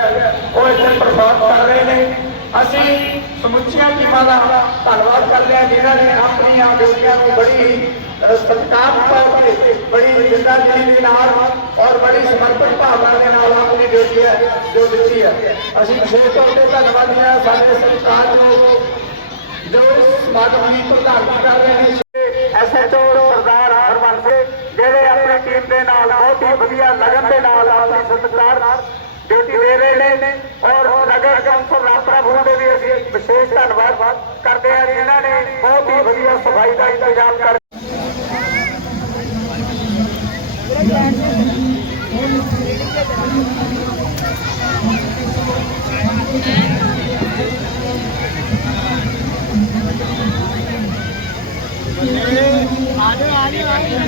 ਉਹ ਇੱਥੇ ਪਰਫਾਰਮ ਕਰ ਰਹੇ ਨੇ। ਅਸੀਂ ਸਮੁੱਚੀਆਂ ਟੀਮਾਂ ਦਾ ਧੰਨਵਾਦ ਕਰਦੇ ਹਾਂ, ਜਿਨ੍ਹਾਂ ਨੇ ਆਪਣੀਆਂ ਡਿਊਟੀਆਂ ਨੂੰ ਬੜੀ ਸਤਿਕਾਰ ਤੌਰ ਤੇ ਬੜੀ ਜਿੰਦਾਦਿਲੀ ਦੇ ਨਾਲ ਔਰ ਬੜੀ ਸਮਰਪਿਤ ਭਾਵਨਾ ਦੇ ਨਾਲ ਆਪਣੀ ਡਿਊਟੀ ਹੈ, ਜੋ ਦਿੱਤੀ ਹੈ। ਅਸੀਂ ਵਿਸ਼ੇਸ਼ ਤੌਰ ਤੇ ਧੰਨਵਾਦੀ ਹਾਂ ਸਾਡੇ ਸਤਿਕਾਰਯੋਗ ਜੋ ਇਸ ਸਮਾਗਮ ਦੀ ਪ੍ਰਧਾਨਗੀ ਕਰ ਰਹੇ ਨੇ। ਐਸਐਚਓ ਸਰਦਾਰ ਹਰਵੰਸ ਜਿਹੜੇ ਆਪਣੀ ਟੀਮ ਦੇ ਨਾਲ ਬਹੁਤ ਹੀ ਵਧੀਆ ਲਗਨ ਦੇ ਨਾਲ ਆਪਣੀ ਸਤਿਕਾਰ ਨਾਲ ਡਿਊਟੀ ਦੇ ਰਹੇ ਨੇ। ਔਰ ਨਗਰ ਕੌਂਸਲ ਰਾਪਰਾ ਦੇ ਵੀ ਅਸੀਂ ਵਿਸ਼ੇਸ਼ ਧੰਨਵਾਦ ਕਰਦੇ ਹਾਂ ਇਹਨਾਂ ਨੇ। ਬਹੁਤ ਹੀ ਵਧੀਆ ਸਫ਼ਾਈ ਦਾ ਇੰਤਜ਼ਾਮ ਕਰ ਤਾਲੀਆਂ ਕਿਉਂ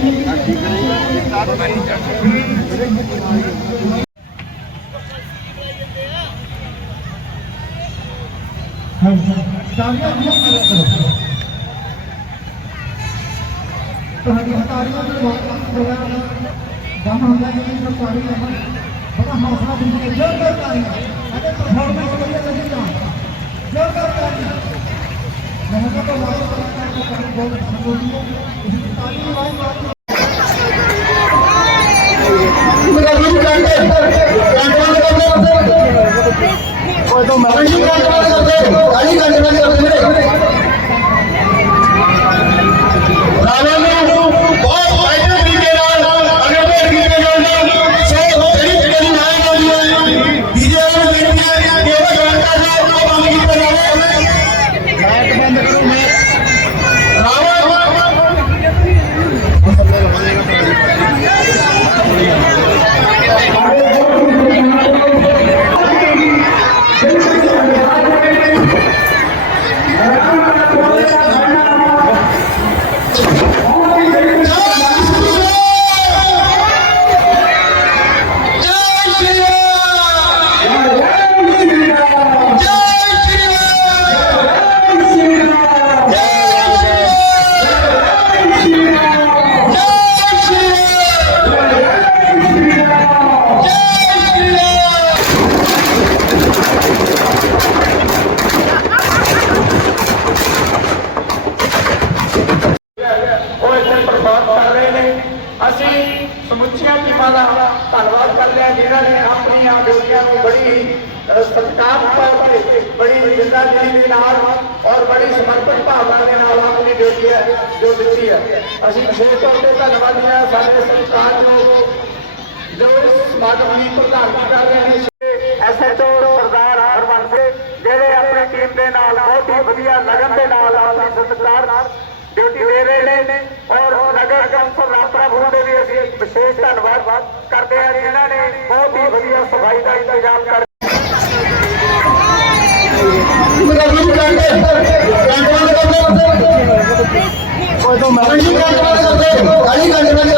ਮਾਰਿਆ ਕਰੋ ਤੁਹਾਡੀ ਤਾਲੀਆਂ ਦੇ ਬਹੁਤ ਹੋਇਆ ਦਮ ਹੁੰਦਾ ਹੈ ਕਿ ਜੋ ਤਾਲੀ ਹੈ ਬੜਾ ਹੌਸਲਾ ਦਿੰਦੀ ਹੈ ਜੋਰ ਕਰ ਤਾਲੀਆਂ ਅਰੇ ਪਰਫਾਰਮੈਂਸ ਕਰੀਏ ਲੱਗੀ ਜਾ ਜੋਰ ਕਰ ਤਾਲੀਆਂ ਮੈਂ ਤਾਂ ਤੋਂ ਵਾਪਸ ਕਰਦਾ ਹਾਂ ਕਿ ਬਹੁਤ ਸੰਤੋਸ਼ੀ ਹੈ ਇਸ ਤਾਲੀ ਦੀ ਆਵਾਜ਼ ਮਾਰੋ ਮੇਰਾ ਵੀ ਕੰਟੇ ਕੰਟਰੋਲ ਕਰਦੇ ਕੋਈ ਤੋਂ ਅਸੀਂ ਸਮੁੱਚੀਆਂ ਟੀਮਾਂ ਦਾ ਧੰਨਵਾਦ ਕਰਦੇ ਹਾਂ, ਜਿਨ੍ਹਾਂ ਨੇ ਆਪਣੀਆਂ ਡਿਊਟੀਆਂ ਨੂੰ ਬੜੀ ਸਤਿਕਾਰ ਤੌਰ ਬੜੀ ਜਿੰਦਾਦਿਲੀ ਦੇ ਨਾਲ ਔਰ ਬੜੀ ਸਮਰਪਿਤ ਭਾਵਨਾ ਦੇ ਨਾਲ ਆਪਣੀ ਡਿਊਟੀ ਹੈ, ਜੋ ਦਿੱਤੀ ਹੈ। ਅਸੀਂ ਵਿਸ਼ੇਸ਼ ਤੌਰ ਤੇ ਧੰਨਵਾਦੀ ਹਾਂ ਸਾਡੇ ਸਤਿਕਾਰਯੋਗ ਜੋ ਇਸ ਸਮਾਗਮ ਦੀ ਪ੍ਰਧਾਨਗੀ ਕਰ ਰਹੇ ਨੇ। ਐਸਐਚਓ ਸਰਦਾਰ ਹਰਵੰਸ ਜਿਹੜੇ ਆਪਣੀ ਟੀਮ ਦੇ ਨਾਲ ਬਹੁਤ ਹੀ ਵਧੀਆ ਲਗਨ ਦੇ ਨਾਲ ਆਪਣੀ ਸਤਿਕਾਰ ਨਾਲ ਡਿਊਟੀ ਦੇ ਰਹੇ ਨੇ ਔਰ ਨਗਰ ਕੌਂਸਲ ਰਾਪਰਾ ਭੂ ਦੇ ਵੀ ਅਸੀਂ ਵਿਸ਼ੇਸ਼ ਧੰਨਵਾਦ ਕਰਦੇ ਹਾਂ ਜੀ, ਇਹਨਾਂ ਨੇ ਬਹੁਤ ਹੀ ਵਧੀਆ ਸਫ਼ਾਈ ਦਾ ਇੰਤਜ਼ਾਮ ਕਰ ਕਰਦੇ ਕੋਈ ਤੋਂ ਮੈਂ ਨਹੀਂ ਕਰਦੇ ਤਾਲੀ ਕੰਟਰੋਲ